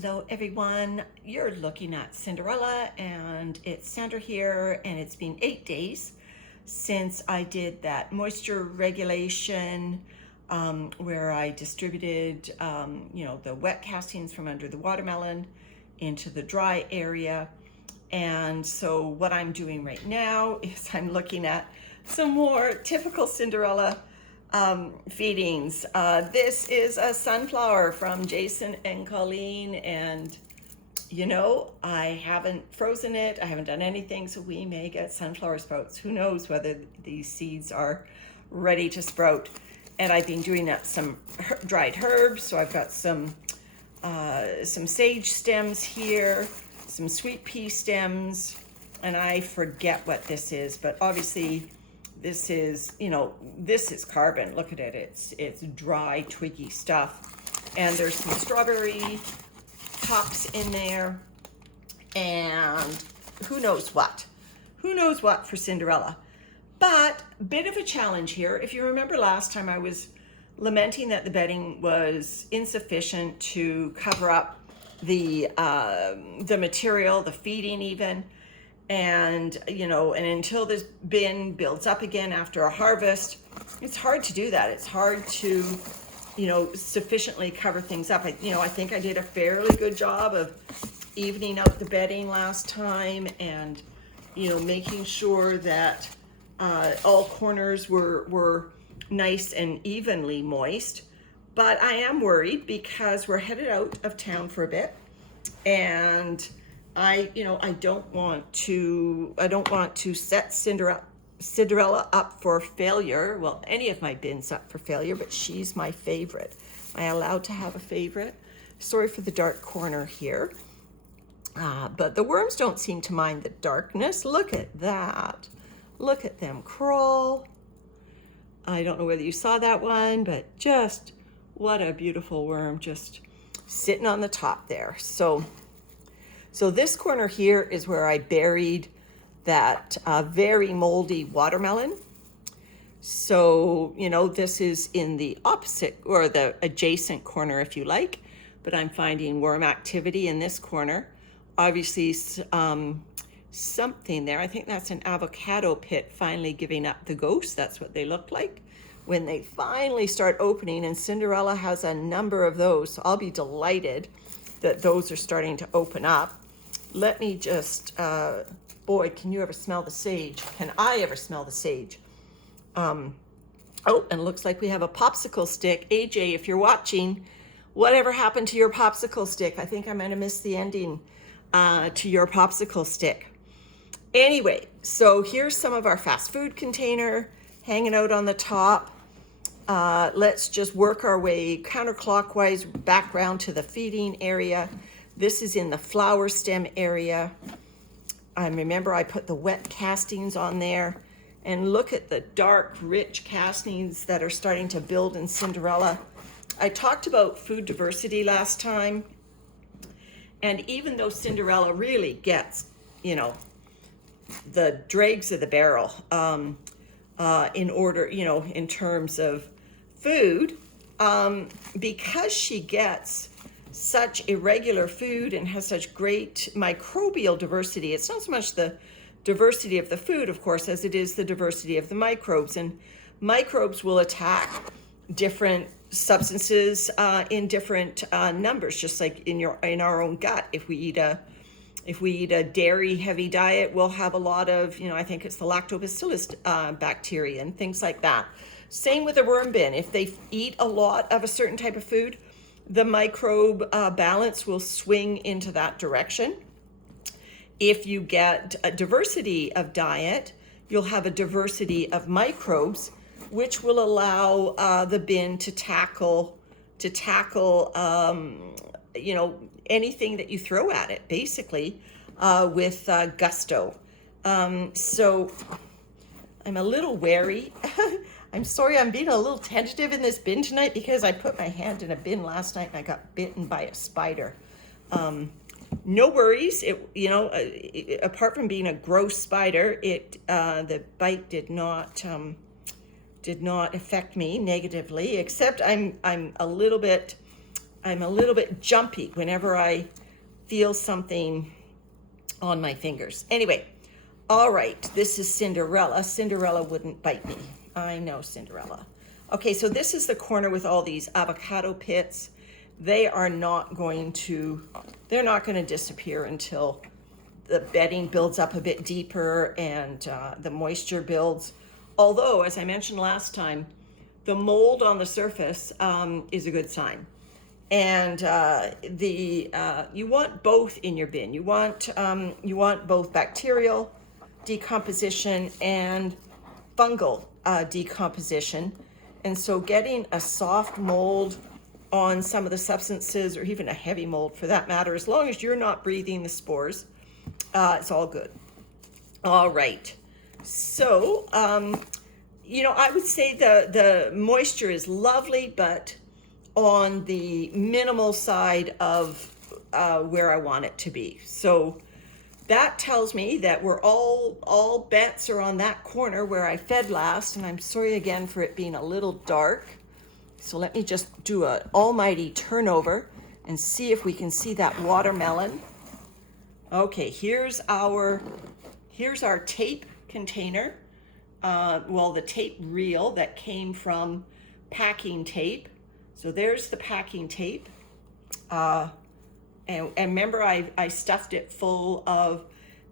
Hello everyone, you're looking at Cinderella and it's Sandra here, and it's been 8 days since I did that moisture regulation where I distributed the wet castings from under the watermelon into the dry area. And so what I'm doing right now is I'm looking at some more typical Cinderella feedings. This is a sunflower from Jason and Colleen, and I haven't frozen it, I haven't done anything, so we may get sunflower sprouts. Who knows whether these seeds are ready to sprout. And I've been doing some dried herbs, so I've got some sage stems here, some sweet pea stems, and I forget what this is, but obviously this is carbon. Look at it. It's dry, twiggy stuff. And there's some strawberry tops in there. And who knows what? Who knows what for Cinderella? But a bit of a challenge here. If you remember last time, I was lamenting that the bedding was insufficient to cover up the material, the feeding even. And until this bin builds up again after a harvest, it's hard to do that. It's hard to sufficiently cover things up. I think I did a fairly good job of evening out the bedding last time, and making sure that all corners were nice and evenly moist. But I am worried because we're headed out of town for a bit, and I don't want to set Cinderella up for failure. Well, any of my bins up for failure, but she's my favorite. Am I allowed to have a favorite? Sorry for the dark corner here. But the worms don't seem to mind the darkness. Look at that. Look at them crawl. I don't know whether you saw that one, but just what a beautiful worm, just sitting on the top there. So this corner here is where I buried that very moldy watermelon. So, this is in the opposite or the adjacent corner, if you like, but I'm finding worm activity in this corner. Obviously, something there. I think that's an avocado pit finally giving up the ghost. That's what they look like when they finally start opening, and Cinderella has a number of those. So I'll be delighted that those are starting to open up. Let me just, boy, can you ever smell the sage? Can I ever smell the sage? Oh, and it looks like we have a popsicle stick. AJ, if you're watching, whatever happened to your popsicle stick? I think I'm going to miss the ending to your popsicle stick. Anyway, so here's some of our fast food container hanging out on the top. Let's just work our way counterclockwise back around to the feeding area. This is in the flower stem area. Remember I put the wet castings on there, and look at the dark, rich castings that are starting to build in Cinderella. I talked about food diversity last time, and even though Cinderella really gets, the dregs of the barrel in terms of food, because she gets such irregular food and has such great microbial diversity. It's not so much the diversity of the food, of course, as it is the diversity of the microbes. And microbes will attack different substances in different numbers, just like in our own gut. If we eat a dairy heavy diet, we'll have a lot of, I think it's the lactobacillus bacteria and things like that. Same with a worm bin. If they eat a lot of a certain type of food, the microbe balance will swing into that direction. If you get a diversity of diet, you'll have a diversity of microbes, which will allow the bin to tackle anything that you throw at it, basically, with gusto. So I'm a little wary. I'm sorry, I'm being a little tentative in this bin tonight because I put my hand in a bin last night and I got bitten by a spider. No worries. Apart from being a gross spider, the bite did not affect me negatively. Except I'm a little bit I'm a little bit jumpy whenever I feel something on my fingers. Anyway, all right, this is Cinderella. Cinderella wouldn't bite me. I know Cinderella. Okay, so this is the corner with all these avocado pits. They are not going to, they're not going to disappear until the bedding builds up a bit deeper and the moisture builds. Although, as I mentioned last time, the mold on the surface is a good sign. And you want both in your bin. You want both bacterial decomposition and fungal decomposition. And so getting a soft mold on some of the substances, or even a heavy mold for that matter, as long as you're not breathing the spores, it's all good. All right. So, I would say the moisture is lovely, but on the minimal side of where I want it to be. So that tells me that we're all bets are on that corner where I fed last, and I'm sorry again for it being a little dark. So let me just do an almighty turnover and see if we can see that watermelon. Okay, here's our tape container. The tape reel that came from packing tape. So there's the packing tape. And remember, I stuffed it full of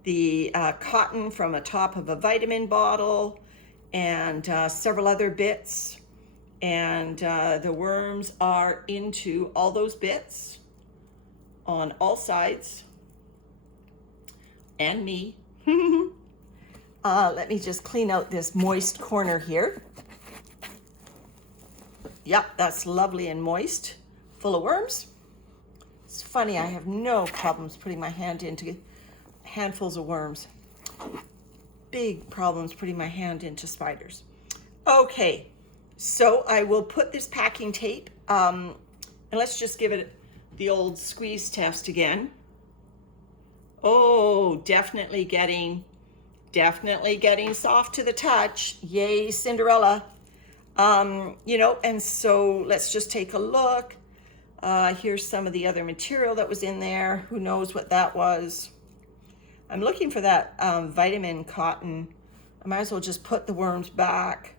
the cotton from the top of a vitamin bottle and several other bits. And the worms are into all those bits on all sides. And me. Let me just clean out this moist corner here. Yep, that's lovely and moist, full of worms. It's funny, I have no problems putting my hand into handfuls of worms. Big problems putting my hand into spiders. Okay, so I will put this packing tape, and let's just give it the old squeeze test again. Oh, definitely getting soft to the touch. Yay, Cinderella. And so let's just take a look. Here's some of the other material that was in there. Who knows what that was? I'm looking for that vitamin cotton. I might as well just put the worms back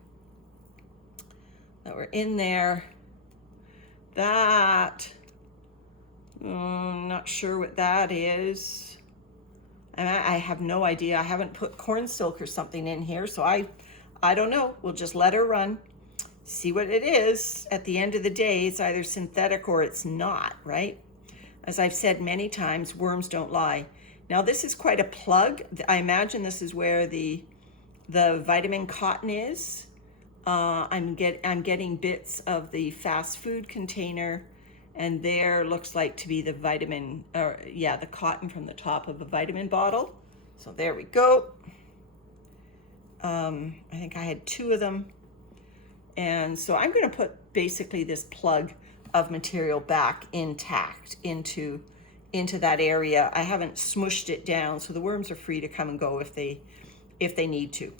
that were in there. Not sure what that is. And I have no idea. I haven't put corn silk or something in here, so I don't know. We'll just let her run. See what it is. At the end of the day, it's either synthetic or it's not, right? As I've said many times, worms don't lie. Now this is quite a plug. I imagine this is where the vitamin cotton is. I'm getting bits of the fast food container, and there looks like to be the the cotton from the top of a vitamin bottle. So there we go. I think I had 2 of them. And so I'm going to put basically this plug of material back intact into that area. I haven't smushed it down, so the worms are free to come and go if they need to.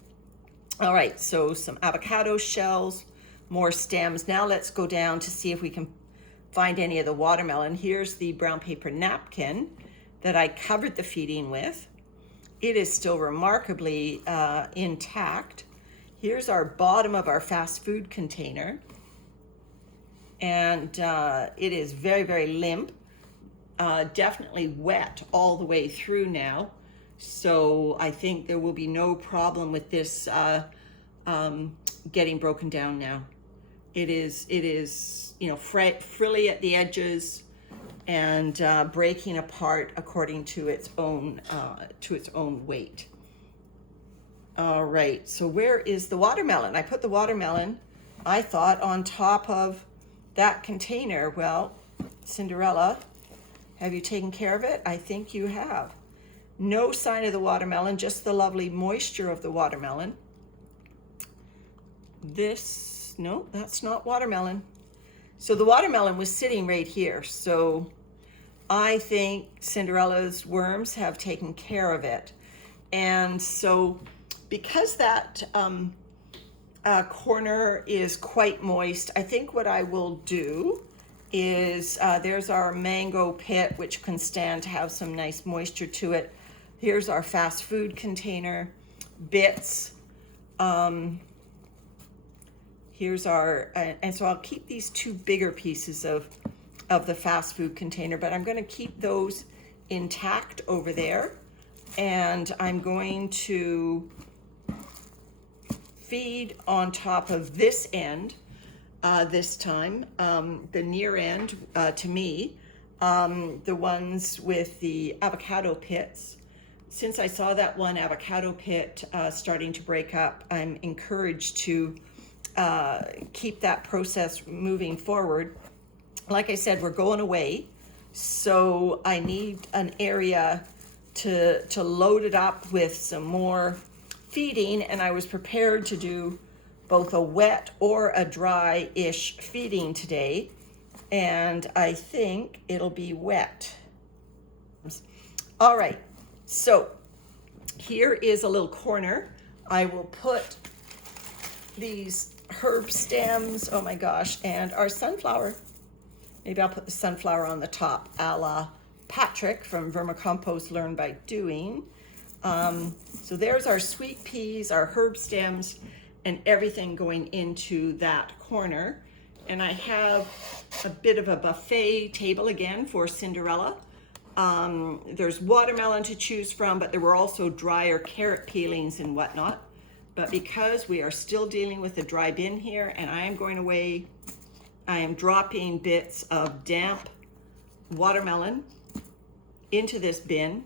All right, so some avocado shells, more stems. Now let's go down to see if we can find any of the watermelon. Here's the brown paper napkin that I covered the feeding with. It is still remarkably intact. Here's our bottom of our fast food container. And it is very, very limp. Definitely wet all the way through now. So I think there will be no problem with this getting broken down now. It is, frilly at the edges and breaking apart according to its own weight. All right, so where is the watermelon? I put the watermelon, I thought, on top of that container. Well, Cinderella, have you taken care of it? I think you have. No sign of the watermelon, just the lovely moisture of the watermelon. No, that's not watermelon. So the watermelon was sitting right here. So I think Cinderella's worms have taken care of it. And so because that corner is quite moist, I think what I will do is, there's our mango pit, which can stand to have some nice moisture to it. Here's our fast food container, bits. Here's our, and so I'll keep these two bigger pieces of the fast food container, but I'm going to keep those intact over there. And I'm going to feed on top of this end this time, the near end to me, the ones with the avocado pits. Since I saw that one avocado pit starting to break up, I'm encouraged to keep that process moving forward. Like I said, we're going away, so I need an area to load it up with some more feeding, and I was prepared to do both a wet or a dry-ish feeding today, and I think it'll be wet. All right, so here is a little corner. I will put these herb stems, oh my gosh, and our sunflower. Maybe I'll put the sunflower on the top, a la Patrick from Vermicompost Learn by Doing. So there's our sweet peas, our herb stems, and everything going into that corner. And I have a bit of a buffet table again for Cinderella. There's watermelon to choose from, but there were also drier carrot peelings and whatnot. But because we are still dealing with the dry bin here and I am going away, I am dropping bits of damp watermelon into this bin.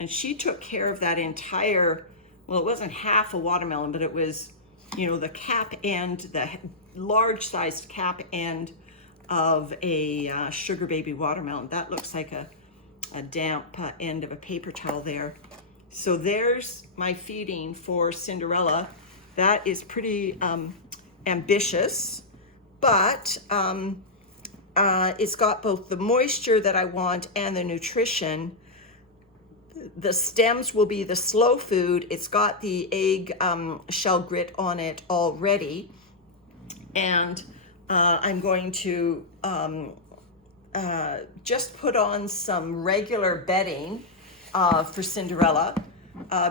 And she took care of that entire, well, it wasn't half a watermelon, but it was, you know, the cap end, the large sized cap end of a sugar baby watermelon. That looks like a damp end of a paper towel there. So there's my feeding for Cinderella. That is pretty ambitious, but it's got both the moisture that I want and the nutrition. The stems will be the slow food. It's got the egg shell grit on it already. And I'm going to just put on some regular bedding for Cinderella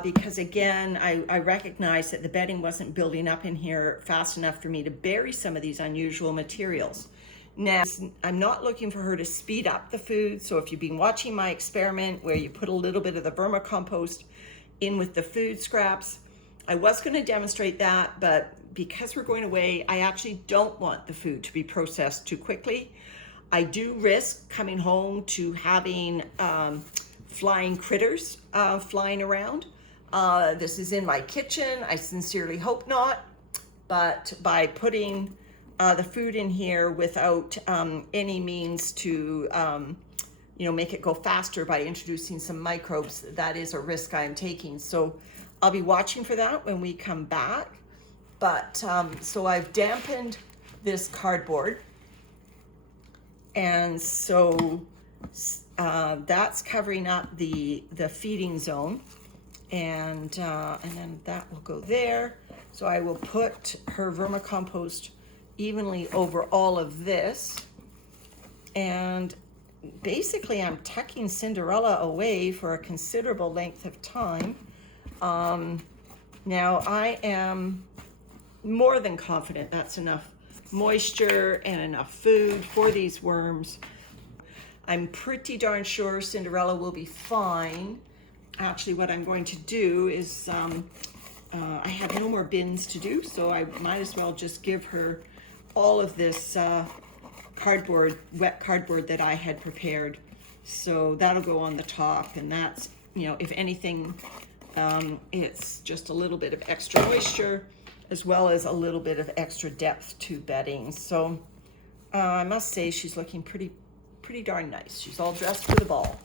because again, I recognize that the bedding wasn't building up in here fast enough for me to bury some of these unusual materials. Now, I'm not looking for her to speed up the food, so if you've been watching my experiment where you put a little bit of the vermicompost in with the food scraps, I was going to demonstrate that, but because we're going away, I actually don't want the food to be processed too quickly. I do risk coming home to having flying critters flying around. This is in my kitchen. I sincerely hope not, but by putting the food in here without any means to make it go faster by introducing some microbes, that is a risk I'm taking. So I'll be watching for that when we come back. But so I've dampened this cardboard, and so that's covering up the feeding zone, and then that will go there. So I will put her vermicompost evenly over all of this, and basically I'm tucking Cinderella away for a considerable length of time. Now I am more than confident that's enough moisture and enough food for these worms. I'm pretty darn sure Cinderella will be fine. Actually, what I'm going to do is I have no more bins to do, so I might as well just give her all of this cardboard, wet cardboard that I had prepared. So that'll go on the top, and that's, if anything, it's just a little bit of extra moisture as well as a little bit of extra depth to bedding. So I must say she's looking pretty darn nice. She's all dressed for the ball.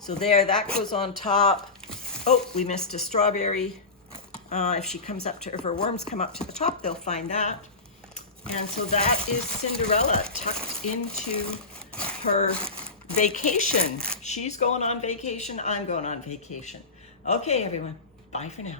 So there, that goes on top. Oh, we missed a strawberry. If her worms come up to the top, they'll find that. And so that is Cinderella tucked into her vacation. She's going on vacation, I'm going on vacation. Okay, everyone, bye for now.